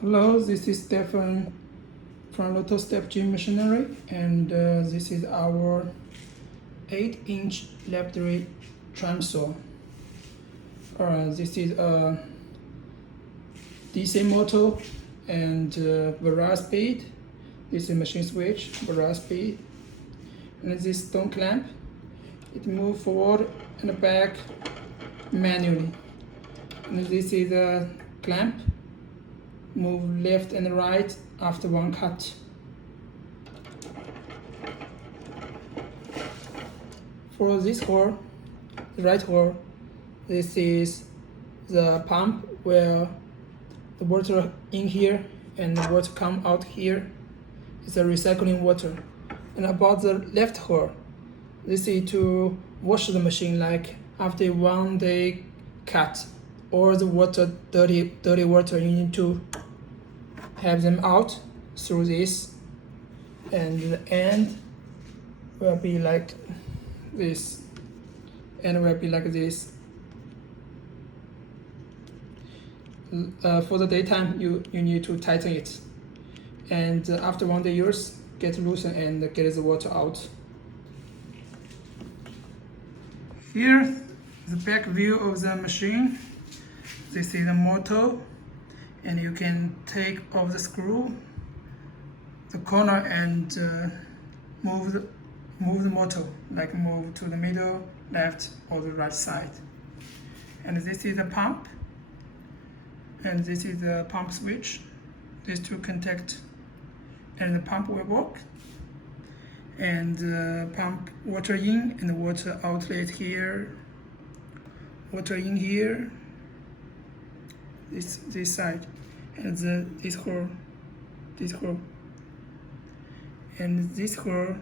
Hello, this is Stefan from Lotto Step Gym Machinery, and this is our 8-inch Lapidary Trim Saw. This is a DC motor and variable speed. This is machine switch, variable speed, and this stone clamp. It moves forward and back manually. And this is a clamp. Move left and right after one cut. For this hole, the right hole, this is the pump where the water in here and the water come out here. It's a recycling water. And about the left hole, this is to wash the machine, like after 1 day cut, or the water, dirty water, you need to have them out through this, and the end will be like this, and will be like this. For the daytime, you need to tighten it, and after 1 day use, get loosened and get the water out. Here, the back view of the machine. This is the motor, and you can take off the screw, the corner, and move the motor, like move to the middle, left, or the right side. And this is the pump, and this is the pump switch. These two contact, and the pump will work. And pump water in and water outlet here, water in here, this side, and this hole, and this hole.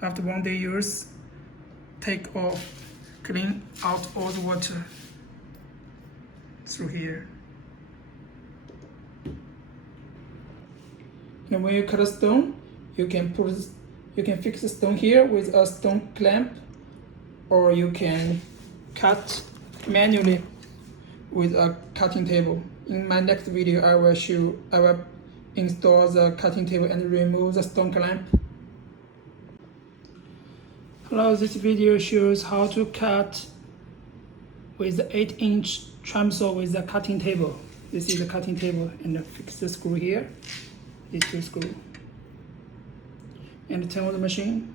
After 1 day use, take off, clean out all the water through here. And when you cut a stone, you can fix the stone here with a stone clamp, or you can cut manually with a cutting table. In my next video, I will install the cutting table and remove the stone clamp. Hello, this video shows how to cut with the 8-inch trim saw with the cutting table. This is the cutting table, and fix the screw here, these two screws, and turn on the machine.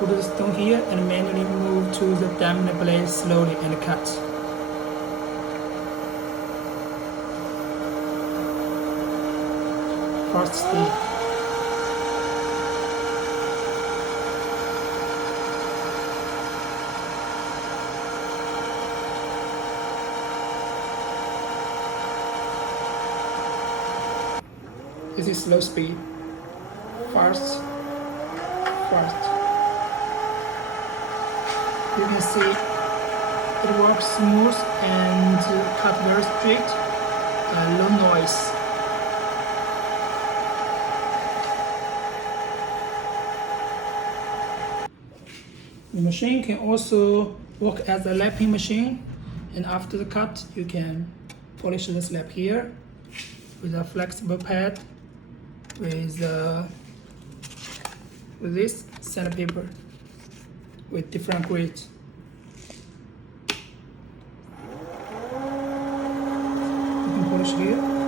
Put the stone here and manually move to the diamond blade slowly and cut. Fast speed. This is slow speed. Fast. You can see it works smooth and cut very straight, low noise. The machine can also work as a lapping machine, and after the cut, you can polish the slab here with a flexible pad with this sandpaper with different grades. You can polish here.